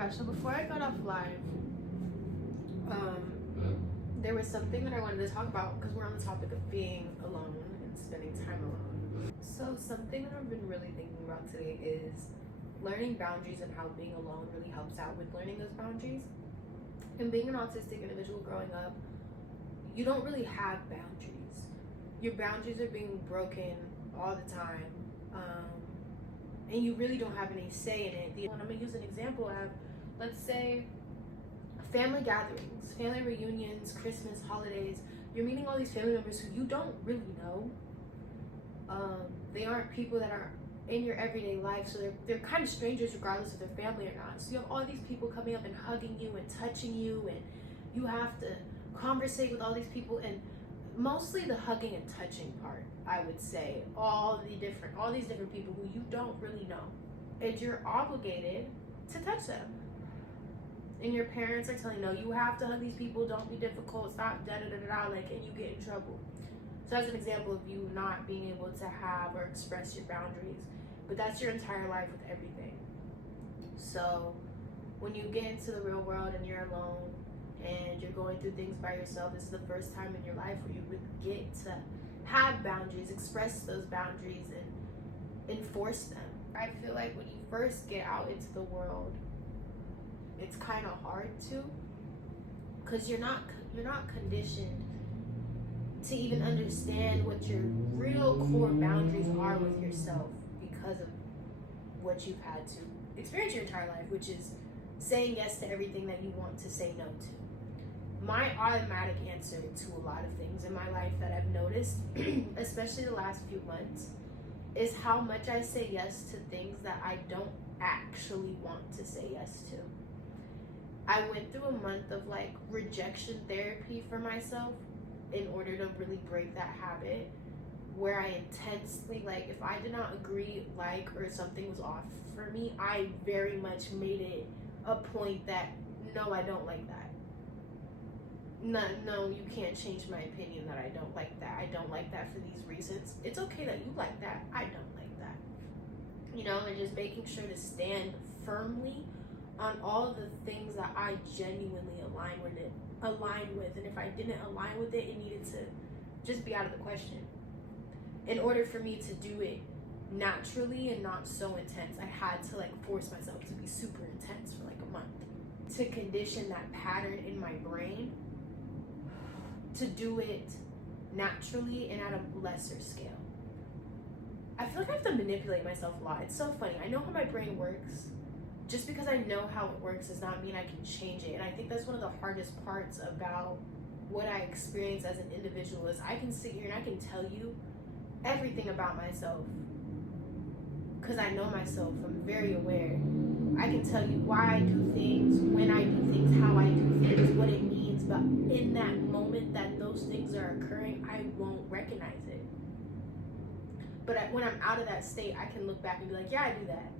gosh, so before I got off live, there was something that I wanted to talk about because we're on the topic of being alone and spending time alone. So something that I've been really thinking about today is learning boundaries and how being alone really helps out with learning those boundaries. And being an autistic individual growing up, you don't really have boundaries. Your boundaries are being broken all the time. And you really don't have any say in it. I'm gonna use an example of, let's say, family gatherings, family reunions, Christmas, holidays. You're meeting all these family members who you don't really know. They aren't people that are in your everyday life, so they're kind of strangers regardless if they're family or not. So you have all these people coming up and hugging you and touching you, and you have to conversate with all these people, and mostly the hugging and touching part, I would say. All these different people who you don't really know, and you're obligated to touch them. And your parents are telling you, no, you have to hug these people, don't be difficult, stop, like, and you get in trouble. So that's an example of you not being able to have or express your boundaries. But that's your entire life with everything. So when you get into the real world and you're alone and you're going through things by yourself, this is the first time in your life where you would get to have boundaries, express those boundaries, and enforce them. I feel like when you first get out into the world, it's kind of hard to, because you're not conditioned to even understand what your real core boundaries are with yourself because of what you've had to experience your entire life, which is saying yes to everything that you want to say no to. My automatic answer to a lot of things in my life that I've noticed, especially the last few months, is how much I say yes to things that I don't actually want to say yes to. I went through a month of like rejection therapy for myself in order to really break that habit, where I intensely, like, if I did not agree, or something was off for me, I very much made it a point that, no, I don't like that. No, you can't change my opinion that I don't like that. I don't like that for these reasons. It's okay that you like that. I don't like that. And just making sure to stand firmly on all the things that I genuinely align with. And if I didn't align with it, it needed to just be out of the question. In order for me to do it naturally and not so intense, I had to force myself to be super intense for a month, to condition that pattern in my brain to do it naturally and at a lesser scale. I feel like I have to manipulate myself a lot. It's so funny. I know how my brain works. Just because I know how it works does not mean I can change it. And I think that's one of the hardest parts about what I experience as an individual is I can sit here and I can tell you everything about myself because I know myself. I'm very aware. I can tell you why I do things, when I do things, how I do things, what it means. But in that moment that those things are occurring, I won't recognize it. But when I'm out of that state, I can look back and be like, yeah, I do that.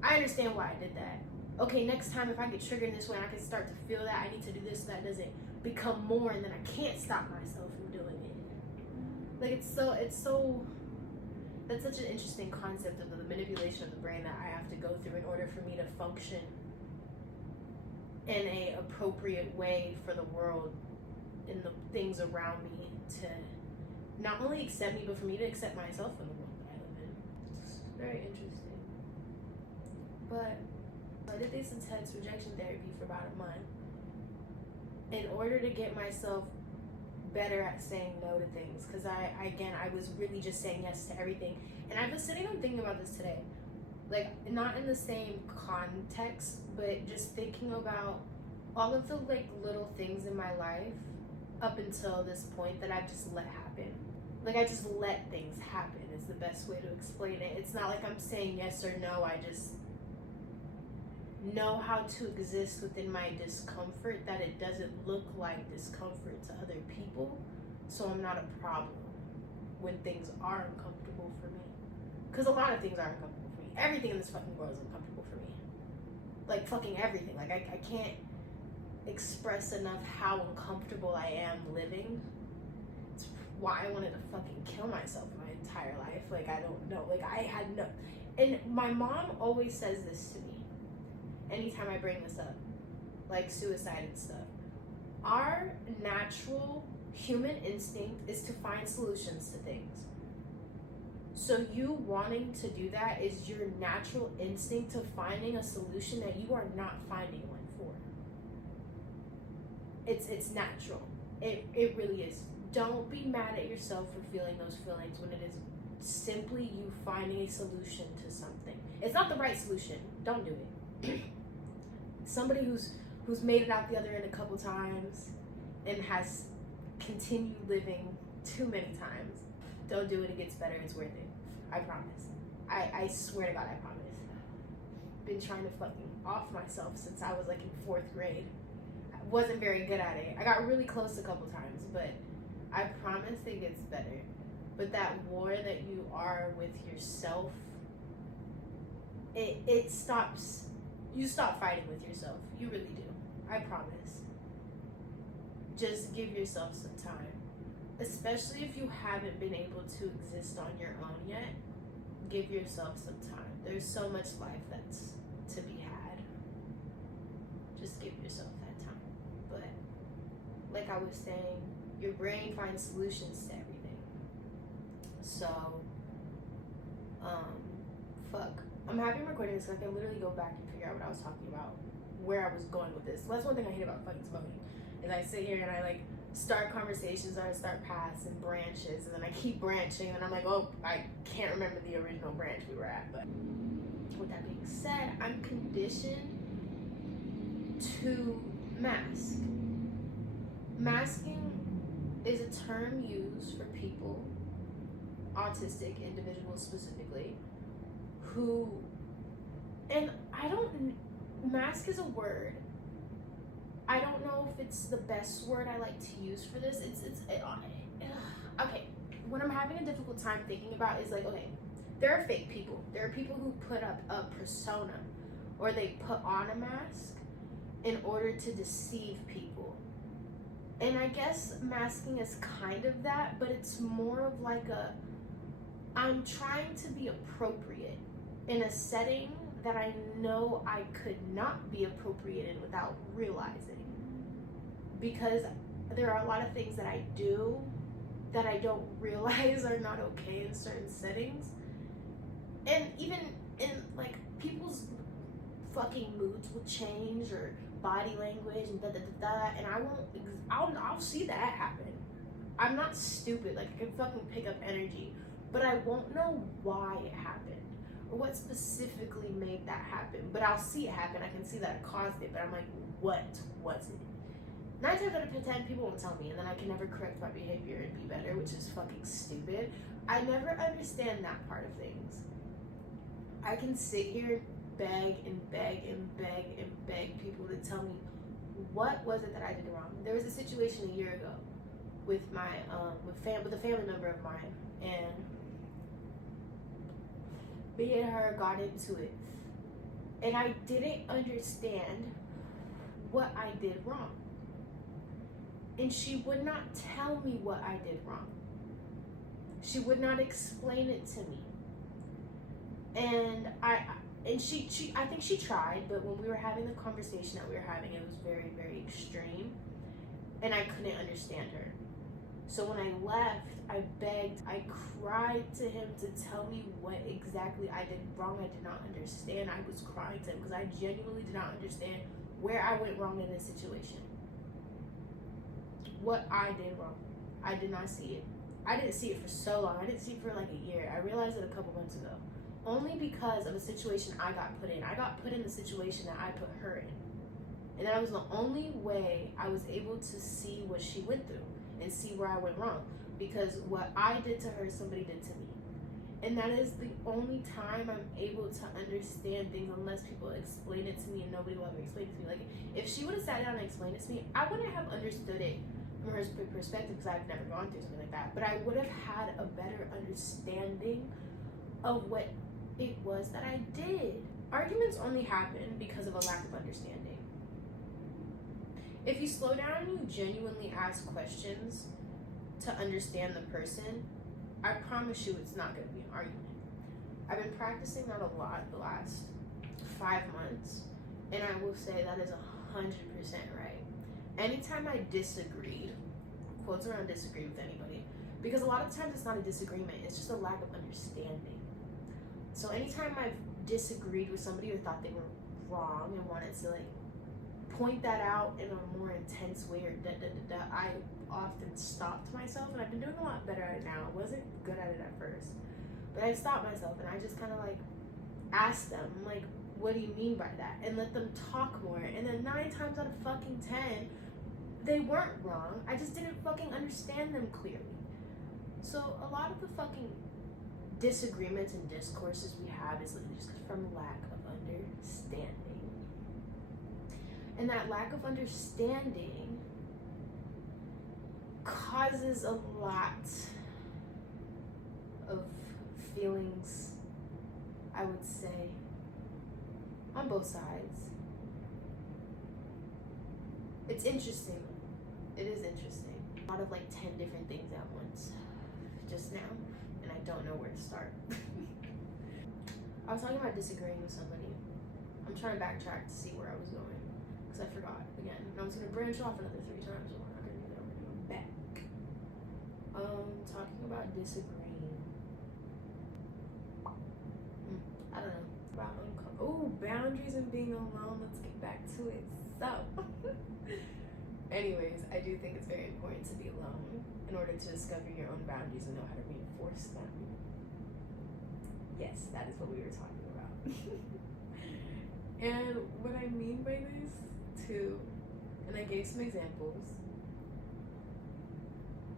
I understand why I did that. Okay, next time if I get triggered in this way, I can start to feel that I need to do this so that doesn't become more, and then I can't stop myself from doing it. That's such an interesting concept of the manipulation of the brain that I have to go through in order for me to function in a appropriate way for the world and the things around me to not only accept me, but for me to accept myself in the world that I live in. It's very interesting. But I did this intense rejection therapy for about a month in order to get myself better at saying no to things, because I was really just saying yes to everything. And I was sitting and thinking about this today, not in the same context, but just thinking about all of the little things in my life up until this point that I've just let happen. I just let things happen is the best way to explain it. It's not like I'm saying yes or no. I just know how to exist within my discomfort, that it doesn't look like discomfort to other people, so I'm not a problem when things are uncomfortable for me. Because a lot of things are uncomfortable for me. Everything in this fucking world is uncomfortable for me. Fucking everything. I can't express enough how uncomfortable I am living. It's why I wanted to fucking kill myself my entire life. I don't know. I had no... And my mom always says this to me. anytime I bring this up, like suicide and stuff. Our natural human instinct is to find solutions to things. So you wanting to do that is your natural instinct to finding a solution that you are not finding one for. It's natural. It really is. Don't be mad at yourself for feeling those feelings when it is simply you finding a solution to something. It's not the right solution. Don't do it. Somebody who's made it out the other end a couple times and has continued living too many times, don't do it. It gets better. It's worth it. I promise. I swear to God, I promise. Been trying to fucking off myself since I was like in 4th grade. I wasn't very good at it. I got really close a couple times, but I promise it gets better. But that war that you are with yourself, it stops. You stop fighting with yourself. You really do. I promise. Just give yourself some time. Especially if you haven't been able to exist on your own yet, give yourself some time. There's so much life that's to be had. Just give yourself that time. But like I was saying, your brain finds solutions to everything. So, fuck. I'm happy I'm recording this so I can literally go back and figure out what I was talking about, where I was going with this. That's one thing I hate about fucking smoking, is I sit here and I like start conversations or I start paths and branches, and then I keep branching and I'm like, oh, I can't remember the original branch we were at. But with that being said, I'm conditioned to mask. Masking is a term used for people, autistic individuals specifically, who, and mask is a word. I don't know if it's the best word I like to use for this. Okay, what I'm having a difficult time thinking about is like, okay, there are fake people. There are people who put up a persona, or they put on a mask in order to deceive people. And I guess masking is kind of that, but it's more of like I'm trying to be appropriate in a setting that I know I could not be appropriate in without realizing. Because there are a lot of things that I do that I don't realize are not okay in certain settings. And even in like people's fucking moods will change, or body language and and I'll see that happen. I'm not stupid. Like, I can fucking pick up energy, but I won't know why it happened or what specifically made that happen. But I'll see it happen. I can see that it caused it, but I'm like, what was it? 9 times out of 10 people won't tell me, and then I can never correct my behavior and be better, which is fucking stupid. I never understand that part of things. I can sit here and beg and beg and beg and beg people to tell me what was it that I did wrong. There was a situation a year ago with my with a family member of mine, and me and her got into it, and I didn't understand what I did wrong, and she would not tell me what I did wrong. She would not explain it to me, and I think she tried, but when we were having the conversation that we were having, it was very, very extreme, and I couldn't understand her. So when I left, I begged, I cried to him to tell me what exactly I did wrong. I did not understand. I was crying to him because I genuinely did not understand where I went wrong in this situation. What I did wrong. I did not see it. I didn't see it for so long. I didn't see it for like a year. I realized it a couple months ago. Only because of a situation I got put in. I got put in the situation that I put her in. And that was the only way I was able to see what she went through and see where I went wrong. Because what I did to her, somebody did to me. And that is the only time I'm able to understand things, unless people explain it to me, and nobody will ever explain it to me. Like, if she would have sat down and explained it to me, I wouldn't have understood it from her perspective, because I've never gone through something like that. But I would have had a better understanding of what it was that I did. Arguments only happen because of a lack of understanding. If you slow down and you genuinely ask questions to understand the person, I promise you it's not going to be an argument. I've been practicing that a lot the last 5 months, And I will say that is 100% right. Anytime I disagreed, quotes around disagree with anybody, because a lot of times it's not a disagreement, it's just a lack of understanding. So anytime I've disagreed with somebody or thought they were wrong and wanted to like point that out in a more intense way or I often stopped myself, and I've been doing a lot better at it now. I wasn't good at it at first, but I stopped myself and I just kind of like asked them like, what do you mean by that? And let them talk more. And then 9 times out of fucking 10, they weren't wrong. I just didn't fucking understand them clearly. So a lot of the fucking disagreements and discourses we have is literally just from lack of understanding. And that lack of understanding causes a lot of feelings, I would say, on both sides. It's interesting. It is interesting. A lot of like 10 different things at once just now, and I don't know where to start. I was talking about disagreeing with somebody. I'm trying to backtrack to see where I was going, because I forgot again. And I was gonna branch off another 3 times, so we're not gonna do that. We're gonna go back. Talking about disagreeing. I don't know. About boundaries and being alone. Let's get back to it. So, anyways, I do think it's very important to be alone in order to discover your own boundaries and know how to reinforce them. Yes, that is what we were talking about. And what I mean by this, too, and I gave some examples.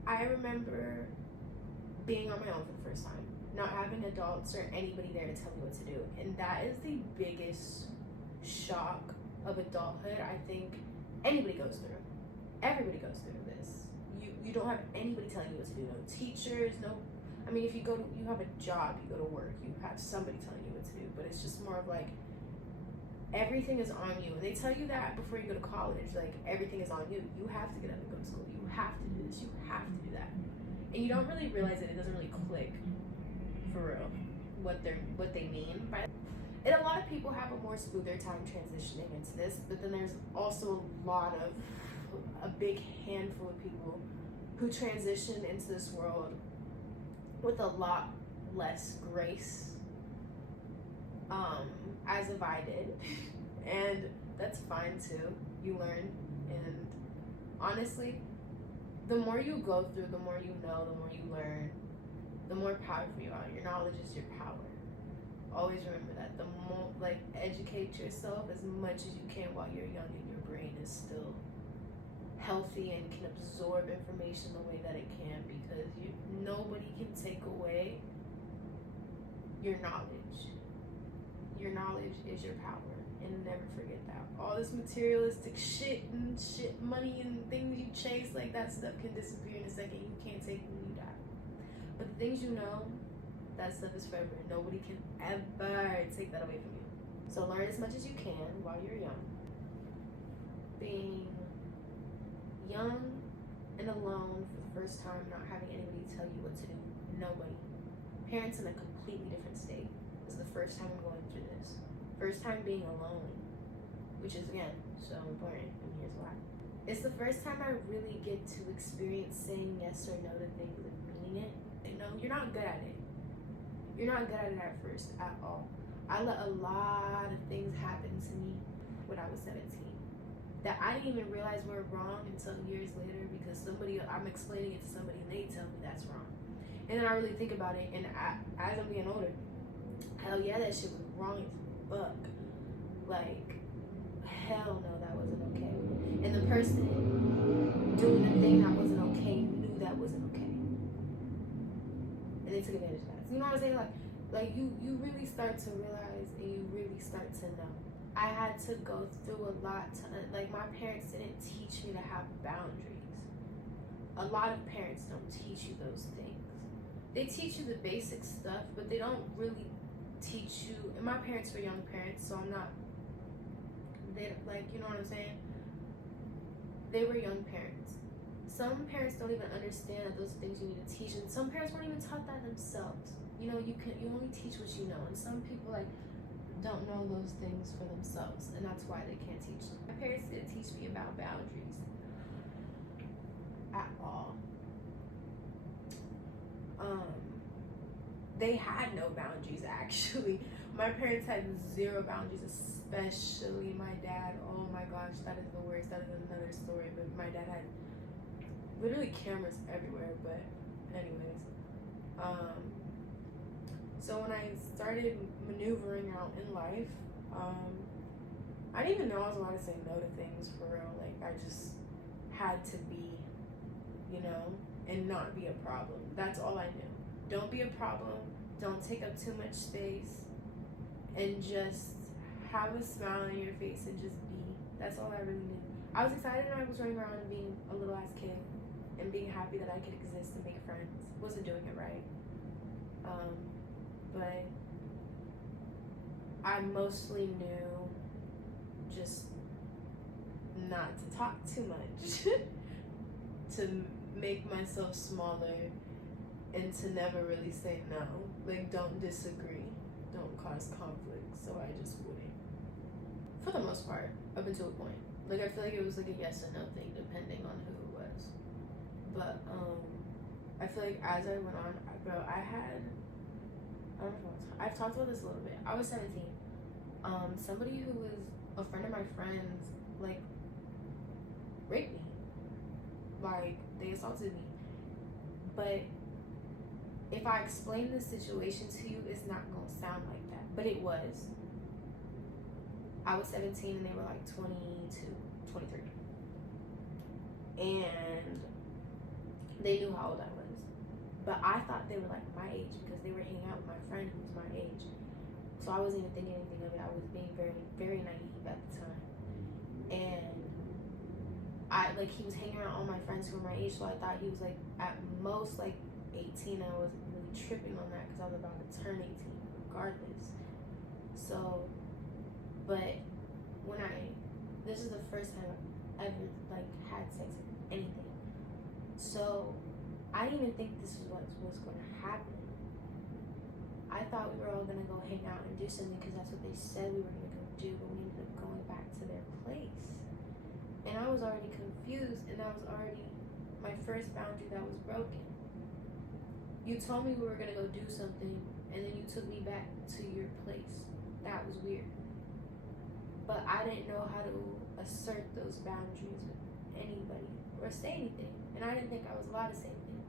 I remember being on my own for the first time, not having adults or anybody there to tell me what to do. And that is the biggest shock of adulthood I think anybody goes through. Everybody goes through this. You don't have anybody telling you what to do. No teachers, no. I mean, if you have a job, you go to work, you have somebody telling you what to do. But it's just more of like, everything is on you. And they tell you that before you go to college, like everything is on you. You have to get up and go to school. You have to do this. You have to do that. And you don't really realize it. It doesn't really click for real what they mean by it. And a lot of people have a more smoother time transitioning into this, but then there's also a big handful of people who transition into this world with a lot less grace, as if I did. And that's fine too. You learn, and honestly, the more you go through, the more you know, the more you learn, the more powerful you are. Your knowledge is your power. Always remember that. The more, educate yourself as much as you can while you're young and your brain is still healthy and can absorb information the way that it can, because nobody can take away your knowledge. Your knowledge is your power, and never forget that. All this materialistic shit and money and things you chase, like that stuff can disappear in a second. You can't take it when you die. But the things you know, that stuff is forever. Nobody can ever take that away from you. So learn as much as you can while you're young. Being young and alone for the first time, not having anybody tell you what to do. Nobody. Parents in a completely different state. This is the first time I'm going through this. First time being alone, which is, again, so important, and here's why. It's the first time I really get to experience saying yes or no to things and meaning it. You're not good at it. You're not good at it at first at all. I let a lot of things happen to me when I was 17 that I didn't even realize were wrong until years later, because I'm explaining it to somebody and they tell me that's wrong. And then I really think about it, and as I'm getting older, hell yeah, that shit was wrong as fuck. Hell no, that wasn't okay. And the person doing the thing that wasn't okay knew that wasn't okay. And they took advantage of that. You know what I'm saying? You really start to realize, and you really start to know. I had to go through a lot my parents didn't teach me to have boundaries. A lot of parents don't teach you those things. They teach you the basic stuff, but they don't really teach you. And my parents were young parents, so you know what I'm saying? They were young parents. Some parents don't even understand that those things you need to teach, and some parents weren't even taught that themselves. You only teach what you know, and some people don't know those things for themselves, and that's why they can't teach. My parents didn't teach me about boundaries at all. They had no boundaries actually. My parents had zero boundaries, especially my dad. Oh my gosh, that is the worst. That is another story. But my dad had literally cameras everywhere. But anyways, so when I started maneuvering out in life, I didn't even know I was allowed to say no to things for real. Like I just had to be, you know, and not be a problem. That's all I knew. Don't be a problem. Don't take up too much space. And just have a smile on your face and just be. That's all I really knew. I was excited and I was running around and being a little ass kid and being happy that I could exist and make friends. Wasn't doing it right. But I mostly knew just not to talk too much. To make myself smaller and to never really say no. Like, don't disagree. Don't cause conflict. So I just wouldn't. For the most part, up until a point. Like, I feel like it was like a yes and no thing depending on who it was. But, I feel like as I went on, bro, I don't know, I've talked about this a little bit. I was 17. Somebody who was a friend of my friend's, like, raped me. Like, they assaulted me. But if I explain the situation to you, it's not going to sound like that. But it was. I was 17 and they were like 22, 23. And they knew how old I was. But I thought they were like my age because they were hanging out with my friend who was my age. So I wasn't even thinking anything of it. I was being very, very naive at the time. And he was hanging around all my friends who were my age, so I thought he was like at most like 18. I wasn't really tripping on that because I was about to turn 18 regardless. So, but this is the first time I've ever like had sex or anything. So I didn't even think this is what was going to happen. I thought we were all going to go hang out and do something because that's what they said we were going to go do, but we ended up going back to their place. And I was already confused, and that was already my first boundary that was broken. You told me we were going to go do something, and then you took me back to your place. That was weird. But I didn't know how to assert those boundaries with anybody or say anything. And I didn't think I was allowed to say anything.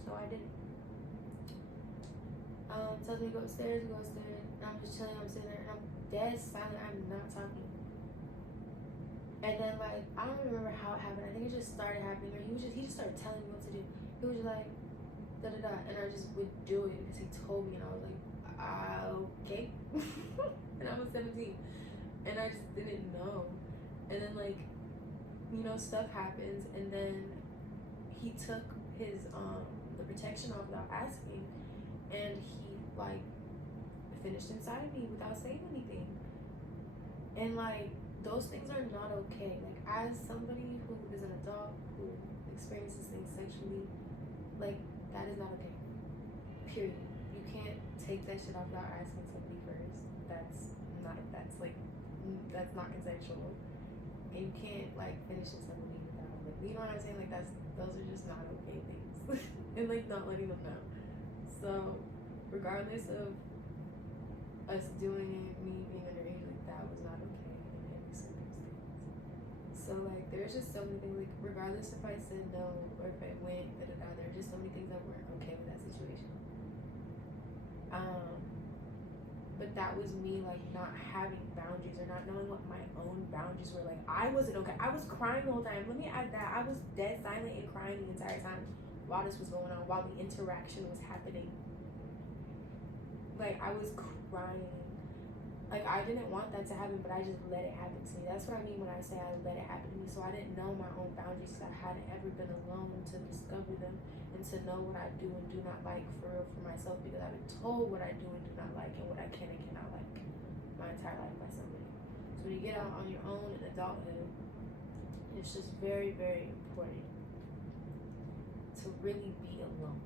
So I didn't. Tells me to go upstairs, and I'm just chilling, I'm sitting there, and I'm dead silent, I'm not talking. And then, like, I don't remember how it happened. I think it just started happening, or he just started telling me what to do. He was just like, da-da-da, and I just would do it because he told me, and I was like, okay. And I was 17, and I just didn't know. And then, like, you know, stuff happens, and then he took his, the protection off without asking, and he, like, finished inside of me without saying anything. And, like, those things are not okay. Like, as somebody who is an adult who experiences things sexually, like, that is not okay. Period. You can't take that shit off without asking somebody first. That's not consensual. And you can't, like, finish in somebody without, like, you know what I'm saying? Like, those are just not okay things. And, like, not letting them know. So, regardless of us doing it, me being underage, like, that was not okay in any circumstance. So, like, there's just so many things, like, regardless if I said no or if I went, there are just so many things that weren't okay with that situation. But that was me, like, not having boundaries or not knowing what my own boundaries were. Like, I wasn't okay. I was crying the whole time. Let me add that. I was dead silent and crying the entire time while this was going on, while the interaction was happening. Like, I was crying. Like, I didn't want that to happen, but I just let it happen to me. That's what I mean when I say I let it happen to me. So I didn't know my own boundaries because I hadn't ever been alone to discover them and to know what I do and do not like for real for myself, because I've been told what I do and do not like and what I can and cannot like my entire life by somebody. So when you get out on your own in adulthood, it's just very, very important to really be alone.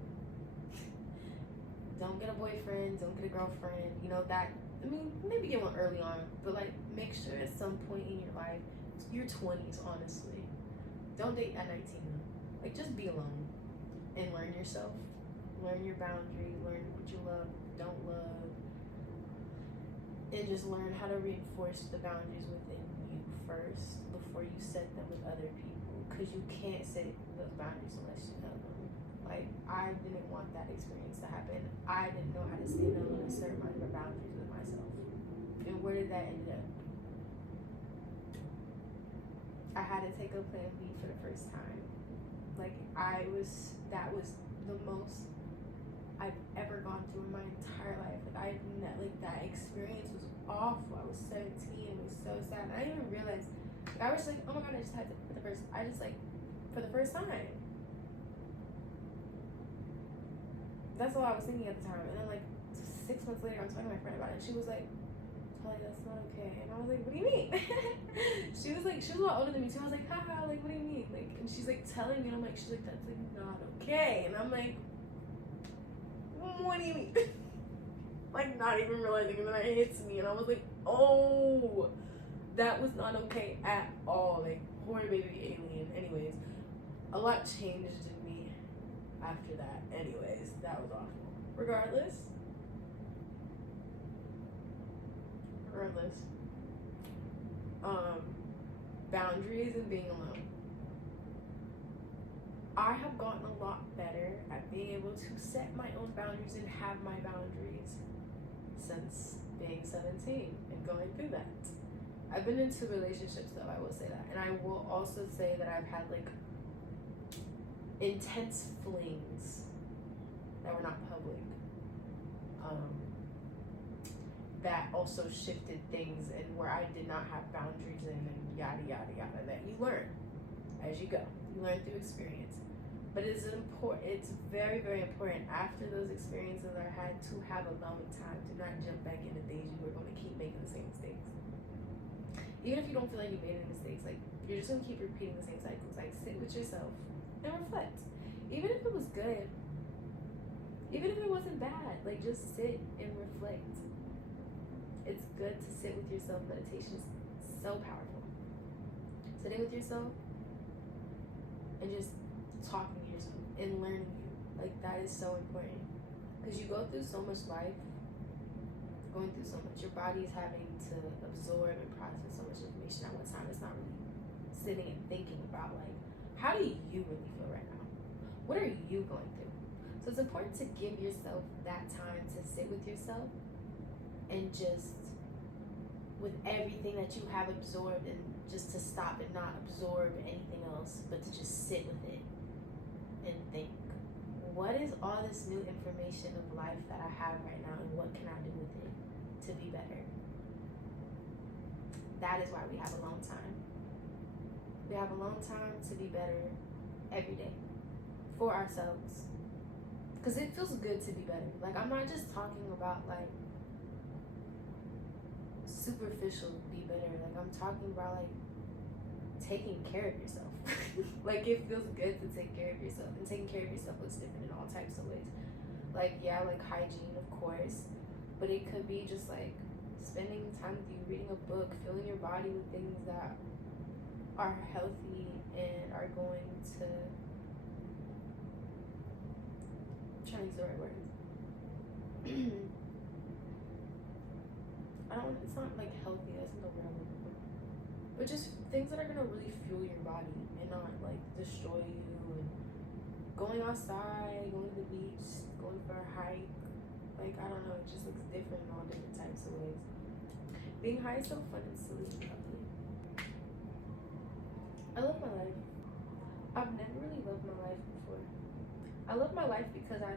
Don't get a boyfriend, don't get a girlfriend. You know, that I mean, maybe get one early on, but like make sure at some point in your life, your 20s, honestly, don't date at 19. Like just be alone and learn yourself, learn your boundary, learn what you love, don't love, and just learn how to reinforce the boundaries within you first before you set them with other people, because you can't set those boundaries unless you know them. Like, I didn't want that experience to happen. I didn't know how to say no and assert my boundaries with myself. And where did that end up? I had to take a plan B for the first time. Like, that was the most I've ever gone through in my entire life. That experience was awful. I was 17, it was so sad. I didn't even realize, I was like, oh my God, I just had to, for the first time. That's all I was thinking at the time. And then like 6 months later, I was talking to my friend about it, and she was like, Tali, that's not okay. And I was like, what do you mean? she was a lot older than me too. I was like, haha, like, what do you mean? Like, and she's like telling me, and I'm like, she's like, that's like not okay. And I'm like, what do you mean? Like, not even realizing, and then it hits me, and I was like, oh, that was not okay at all. Like, horror baby alien. Anyways, a lot changed in me after that. Anyways, that was awful. Regardless, boundaries and being alone. I have gotten a lot better at being able to set my own boundaries and have my boundaries since being 17 and going through that. I've been in 2 relationships though, I will say that. And I will also say that I've had like intense flings that were not public. That also shifted things and where I did not have boundaries and yada yada yada, that you learn as you go. You learn through experience. But it's very, very important after those experiences are had to have alone time. Do not jump back into things you were going to keep making the same mistakes. Even if you don't feel like you made any mistakes, like you're just going to keep repeating the same cycles. Like sit with yourself and reflect. Even if it was good, even if it wasn't bad, like just sit and reflect. It's good to sit with yourself. Meditation is so powerful. Sitting with yourself and just talking to yourself and learning you. Like, that is so important. Because you go through so much life, going through so much. Your body is having to absorb and process so much information at one time. It's not really sitting and thinking about, like, how do you really feel right now? What are you going through? So it's important to give yourself that time to sit with yourself and just with everything that you have absorbed, and just to stop and not absorb anything else, but to just sit with it and think, what is all this new information of life that I have right now, and what can I do with it to be better? That is why we have alone time. We have alone time to be better every day for ourselves, because it feels good to be better. Like, I'm not just talking about like superficial be better. Like, I'm talking about like taking care of yourself. Like, it feels good to take care of yourself, and taking care of yourself looks different in all types of ways. Like, yeah, like hygiene, of course, but it could be just like spending time with you, reading a book, filling your body with things that are healthy and are going to, I'm trying to use the right word. It's not like healthy, that's not the word I'm looking for. But just things that are gonna really fuel your body and not like destroy you. And going outside, going to the beach, going for a hike, like, I don't know, it just looks different in all different types of ways. Being high is so fun and silly and lovely. I love my life. I've never really loved my life before. I love my life because I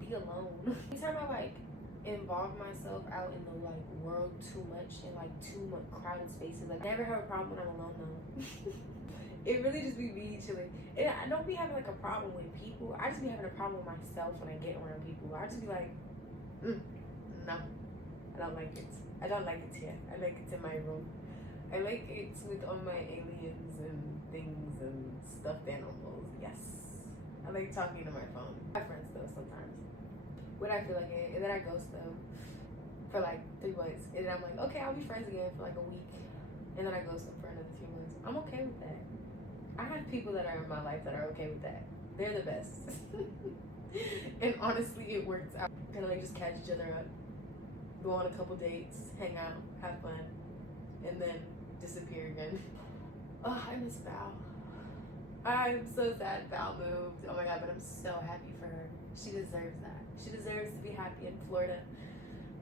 be alone. Anytime I like involve myself out in the like world too much and like too much crowded spaces, like, I never have a problem when I'm alone though. It really just be me chilling. And I don't be having like a problem with people. I just be having a problem with myself when I get around people. I just be like, no, I don't like it. I don't like it here. I like it in my room. I like it with all my aliens and things and stuffed animals. Yes. I like talking to my phone. My friends though sometimes when I feel like it, and then I ghost them. for like 3 months, and then I'm like, okay, I'll be friends again for like a week, and then I ghost them for another few months. I'm okay with that. I have people that are in my life that are okay with that. They're the best. And honestly, it works out. Kind of like just catch each other up, go on a couple dates, hang out, have fun, and then disappear again. Oh, I miss Val. I'm so sad Val moved. Oh my god, but I'm so happy for her. She deserves that. She deserves to be happy in Florida.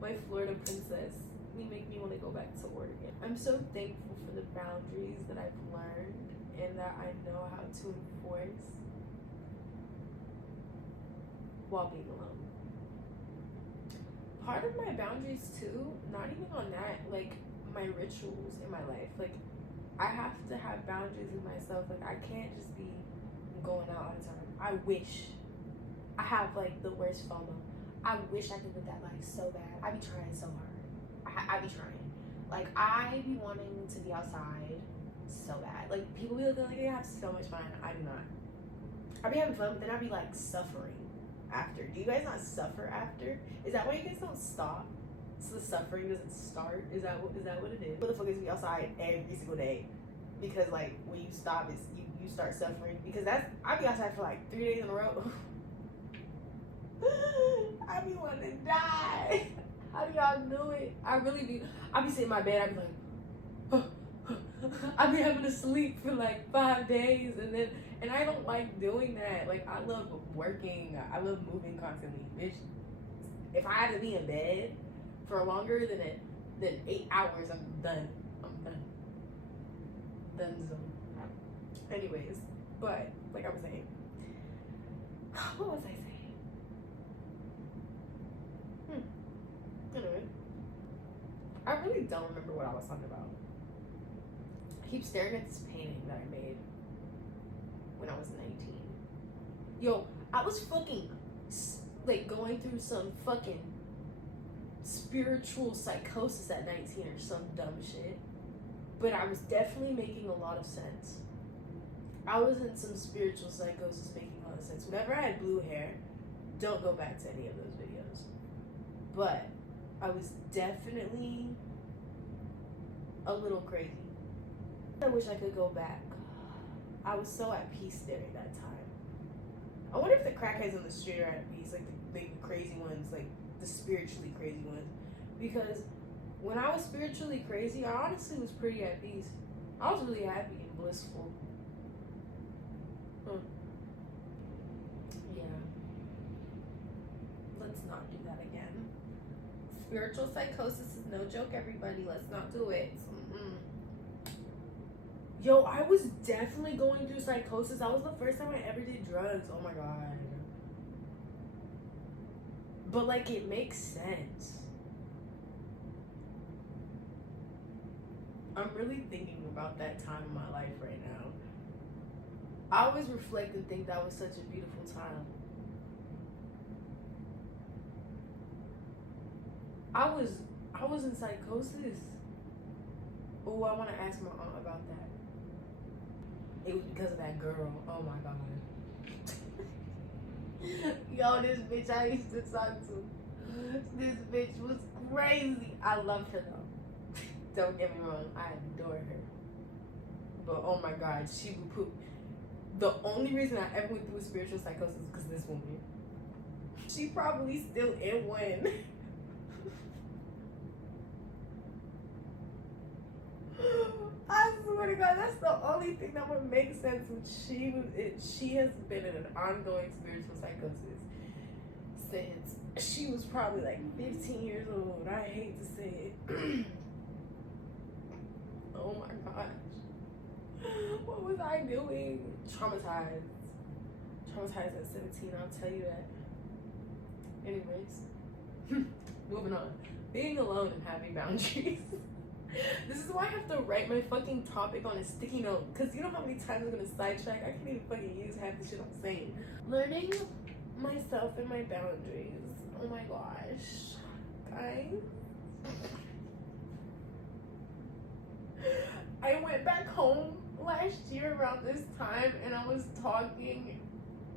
My Florida princess. You make me want to go back to Oregon. I'm so thankful for the boundaries that I've learned and that I know how to enforce while being alone. Part of my boundaries too, not even on that, like my rituals in my life. Like I have to have boundaries with myself. Like I can't just be going out all the time. I wish. I have like the worst FOMO. I wish I could live that life so bad. I be trying so hard. I be trying. Like I be wanting to be outside so bad. Like people be looking like they have so much fun. I do not. I be having fun, but then I be like suffering after. Do you guys not suffer after? Is that why you guys don't stop? So the suffering doesn't start? Is that what it is? What the fuck is be outside every single day? Because like when you stop, it's you start suffering. Because I be outside for like 3 days in a row. I be wanting to die. How do y'all do it? I really do. I be sitting in my bed. I be like, I be having to sleep for like 5 days, and I don't like doing that. Like I love working. I love moving constantly. Bitch, if I have to be in bed for longer than 8 hours, I'm done. Done zone. Anyways, but like I was saying, what was I saying? Anyway, I really don't remember what I was talking about. I keep staring at this painting that I made when I was 19. Yo, I was fucking like going through some fucking spiritual psychosis at 19 or some dumb shit. But I was definitely making a lot of sense. I was in some spiritual psychosis making a lot of sense. Whenever I had blue hair, don't go back to any of those videos. But I was definitely a little crazy. I wish I could go back. I was so at peace during that time. I wonder if the crackheads on the street are at peace, like the big crazy ones, like the spiritually crazy ones. Because when I was spiritually crazy, I honestly was pretty at peace. I was really happy and blissful. Yeah. Let's not do that again. Spiritual psychosis is no joke, everybody. Let's not do it. Yo, I was definitely going through psychosis. That was the first time I ever did drugs. Oh my god. But like, it makes sense. I'm really thinking about that time in my life right now. I always reflect and think that was such a beautiful time. I was in psychosis. Oh, I want to ask my aunt about that. It was because of that girl. Oh my god. Yo, this bitch I used to talk to. This bitch was crazy. I loved her though. Don't get me wrong, I adore her. But oh my god, she would put. The only reason I ever went through a spiritual psychosis is because this woman. She probably still in one. I swear to God, that's the only thing that would make sense. She has been in an ongoing spiritual psychosis since she was probably like 15 years old. I hate to say it. Oh my gosh. What was I doing? Traumatized at 17, I'll tell you that. Anyways, moving on. Being alone and having boundaries. This is why I have to write my fucking topic on a sticky note. Because you know how many times I'm going to sidetrack? I can't even fucking use half the shit I'm saying. Learning myself and my boundaries. Oh my gosh. Guys. I went back home last year around this time and I was talking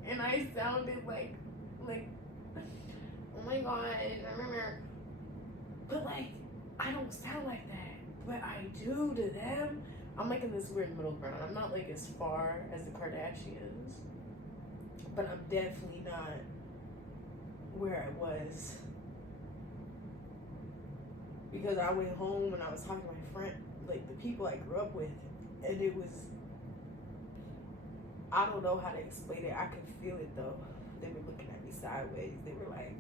and I sounded like, oh my god, I remember But like, I don't sound like that, but I do to them. I'm like in this weird middle ground. I'm not like as far as the Kardashians, but I'm definitely not where I was. Because I went home and I was talking to my friend, like the people I grew up with, and it was, I don't know how to explain it. I could feel it though. They were looking at me sideways. They were like,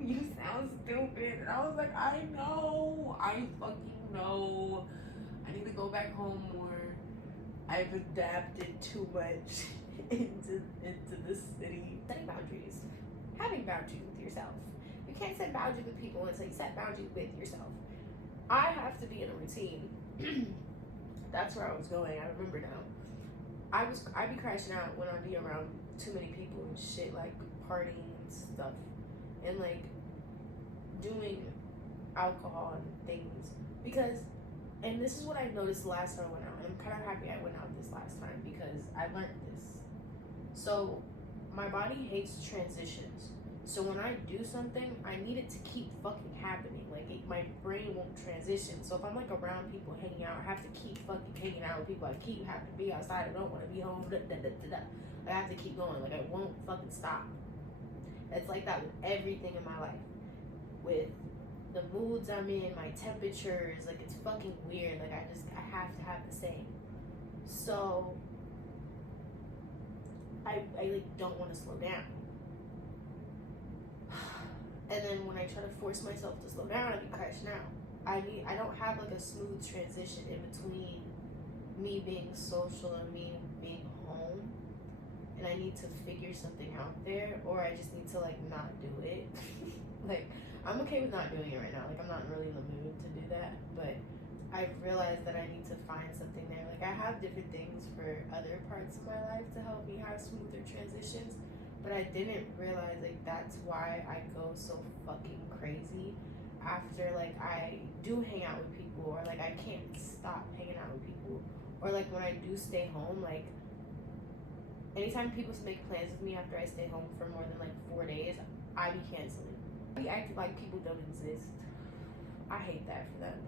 you sound stupid. And I was like, I know. I fucking know. I need to go back home more. I've adapted too much into this city. Setting boundaries. Having boundaries with yourself. You can't set boundaries with people until you set boundaries with yourself. I have to be in a routine. That's where I was going. I remember now. I'd be crashing out when I'd be around too many people and shit, like partying and stuff, and like doing alcohol and things. Because, and this is what I noticed the last time I went out, and I'm kind of happy I went out this last time because I learned this. So my body hates transitions. So when I do something, I need it to keep fucking happening. Like my brain won't transition. So if I'm like around people hanging out, I have to keep fucking hanging out with people. I keep having to be outside. I don't want to be home. I have to keep going. Like I won't fucking stop. It's like that with everything in my life. With the moods I'm in, my temperatures, like it's fucking weird. Like I have to have the same. So I like don't want to slow down. And then when I try to force myself to slow down, I be crashing out. I don't have like a smooth transition in between me being social and me being home. And I need to figure something out there, or I just need to like not do it. Like I'm okay with not doing it right now. Like I'm not really in the mood to do that, but I've realized that I need to find something there. Like I have different things for other parts of my life to help me have smoother transitions. But I didn't realize like that's why I go so fucking crazy after like I do hang out with people, or like I can't stop hanging out with people, or like when I do stay home, like anytime people make plans with me after I stay home for more than like 4 days, I be canceling. I be acting like people don't exist. I hate that for them.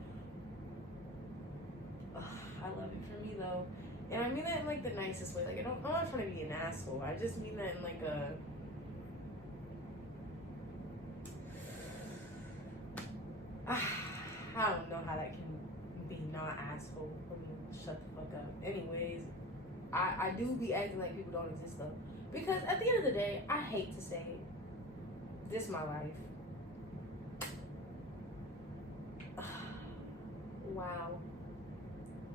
Ugh, I love it for me though. And I mean that in like the nicest way. Like I'm not trying to be an asshole. I just mean that in like a I don't know how that can be not asshole. I mean, shut the fuck up. Anyways, I do be acting like people don't exist though. Because at the end of the day, I hate to say it. This is my life. Wow.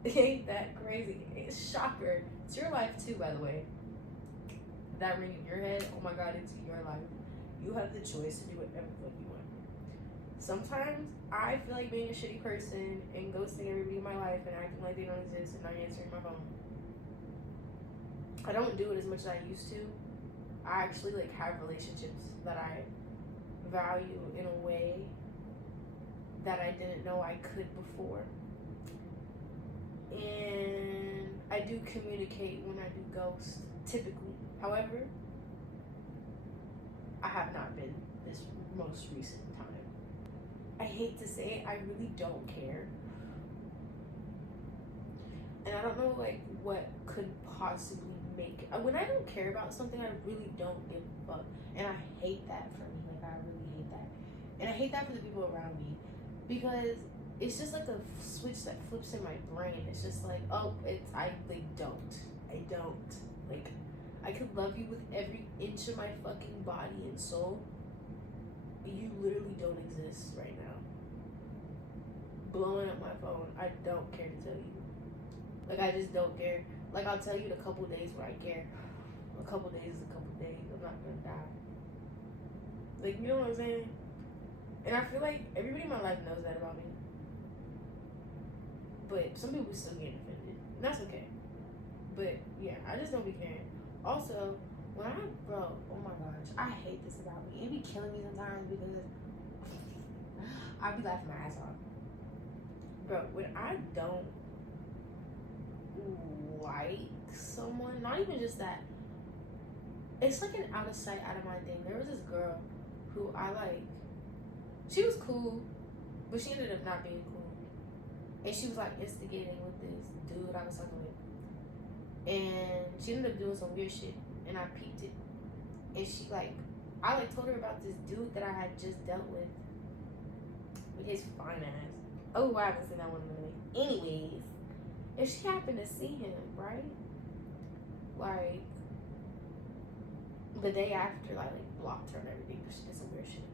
Ain't that crazy? It's shocker. It's your life too, by the way. That ring in your head, oh my god, it's your life. You have the choice to do whatever the fuck you want. Sometimes I feel like being a shitty person and ghosting everybody in my life and acting like they don't exist and not answering my phone. I don't do it as much as I used to. I actually like have relationships that I value in a way that I didn't know I could before. And I do communicate when I do ghost, typically. However, I have not been this most recent time. I hate to say it, I really don't care. And I don't know like what could possibly make it. When I don't care about something, I really don't give a fuck. And I hate that for me. Like I really hate that. And I hate that for the people around me. Because it's just like a switch that flips in my brain. It's just like, oh, I don't. Like, I could love you with every inch of my fucking body and soul. You literally don't exist right now. Blowing up my phone, I don't care to tell you. Like, I just don't care. Like, I'll tell you in a couple days where I care. A couple days is a couple days. I'm not gonna die. Like, you know what I'm saying? And I feel like everybody in my life knows that about me. But some people still get offended. And that's okay. But yeah, I just don't be caring. Also, when oh my gosh, I hate this about me. It be killing me sometimes because I be laughing my ass off. Bro, when I don't like someone, not even just that, it's like an out of sight, out of mind thing. There was this girl who I like She was cool, but she ended up not being cool. And she was like instigating with this dude I was talking with. And she ended up doing some weird shit, and I peeped it. And she I told her about this dude that I had just dealt with his fine ass. Oh, I haven't seen that one in a minute. Anyways, if she happened to see him, right? Like the day after, like blocked her and everything because she did some weird shit.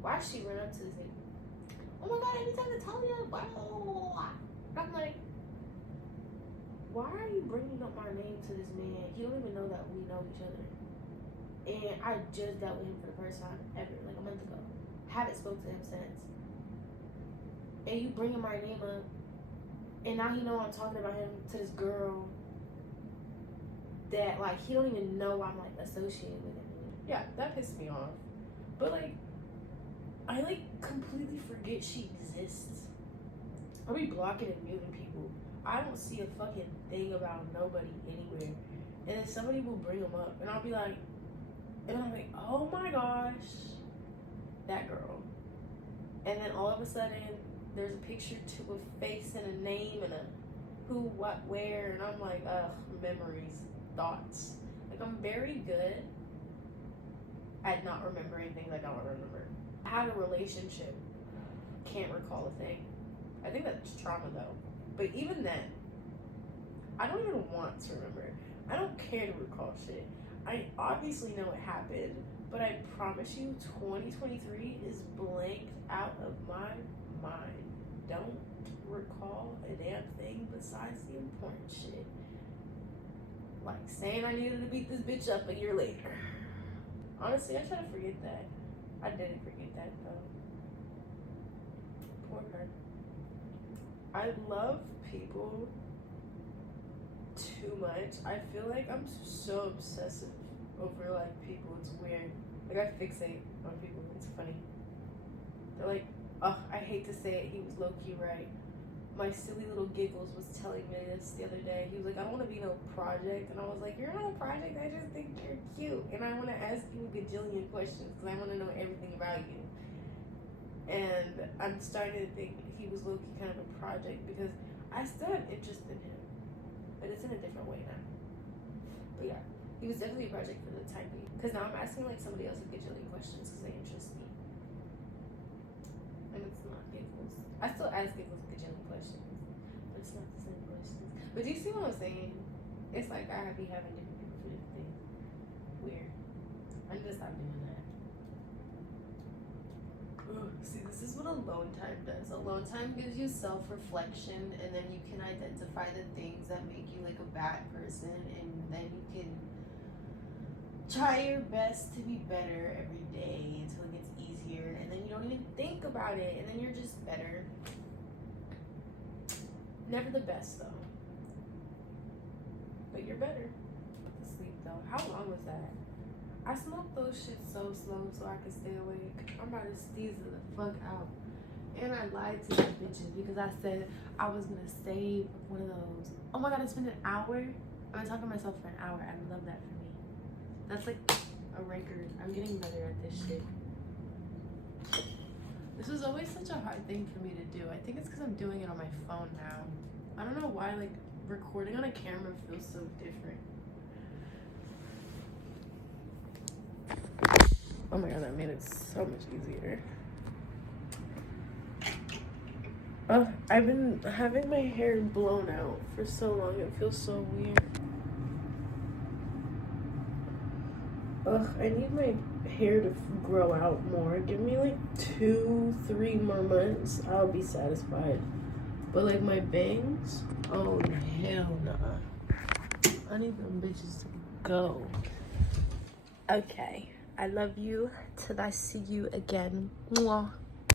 Why she run up to this nigga? Oh my god, every time I tell you, blah, blah, blah. I'm like, why are you bringing up my name to this man? He don't even know that we know each other. And I just dealt with him for the first time ever, like a month ago. Haven't spoke to him since. And you bringing my name up, and now he know I'm talking about him to this girl that like he don't even know I'm like associated with him. Yeah, that pissed me off. But like, I like completely forget she exists. I'll be blocking and muting people. I don't see a fucking thing about nobody anywhere. And then somebody will bring them up, and I'll be like, oh my gosh, that girl. And then all of a sudden, there's a picture to a face and a name and a who, what, where, and I'm like, memories, thoughts. Like, I'm very good at not remembering things I don't remember. I had a relationship, can't recall a thing. I think that's trauma though. But even then, I don't even want to remember. I don't care to recall shit. I obviously know it happened, but I promise you 2023 is blanked out of my mind. Don't recall a damn thing besides the important shit. Like saying I needed to beat this bitch up a year later. Honestly, I try to forget that. I didn't forget that though. Poor her. I love people too much. I feel like I'm so obsessive over like people. It's weird. Like I fixate on people. It's funny. They're like, oh, I hate to say it, he was low-key right. My silly little giggles was telling me this the other day. He was like, I don't want to be no project. And I was like, you're not a project, I just think you're cute. And I want to ask you a gajillion questions because I want to know everything about you. And I'm starting to think he was low-key kind of a project because I still have interest in him. But it's in a different way now. But yeah, he was definitely a project for the time being. Because now I'm asking like somebody else a gajillion questions because they interest me. And it's not giggles. I still ask giggles a gajillion questions, but it's not the same questions. But do you see what I'm saying? It's like I be having different people for different things. Weird. I need to stop doing that. Ugh, see, this is what alone time does. Alone time gives you self-reflection, and then you can identify the things that make you like a bad person, and then you can try your best to be better every day until it gets easier, and then you don't even think about it, and then you're just better. Never the best though, but you're better. Sleep though. How long was that? I smoked those shit so slow so I could stay awake. I'm about to sneeze the fuck out. And I lied to these bitches because I said I was gonna save one of those. Oh my god, it's been an hour? I've been talking to myself for an hour. I love that for me. That's like a record. I'm getting better at this shit. This was always such a hard thing for me to do. I think it's because I'm doing it on my phone now. I don't know why, like, recording on a camera feels so different. Oh my god, that made it so much easier. I've been having my hair blown out for so long. It feels so weird. I need my hair to grow out more. Give me like 2-3 more months. I'll be satisfied. But like my bangs, oh hell nah. I need them bitches to go. Okay. I love you till I see you again. Mwah.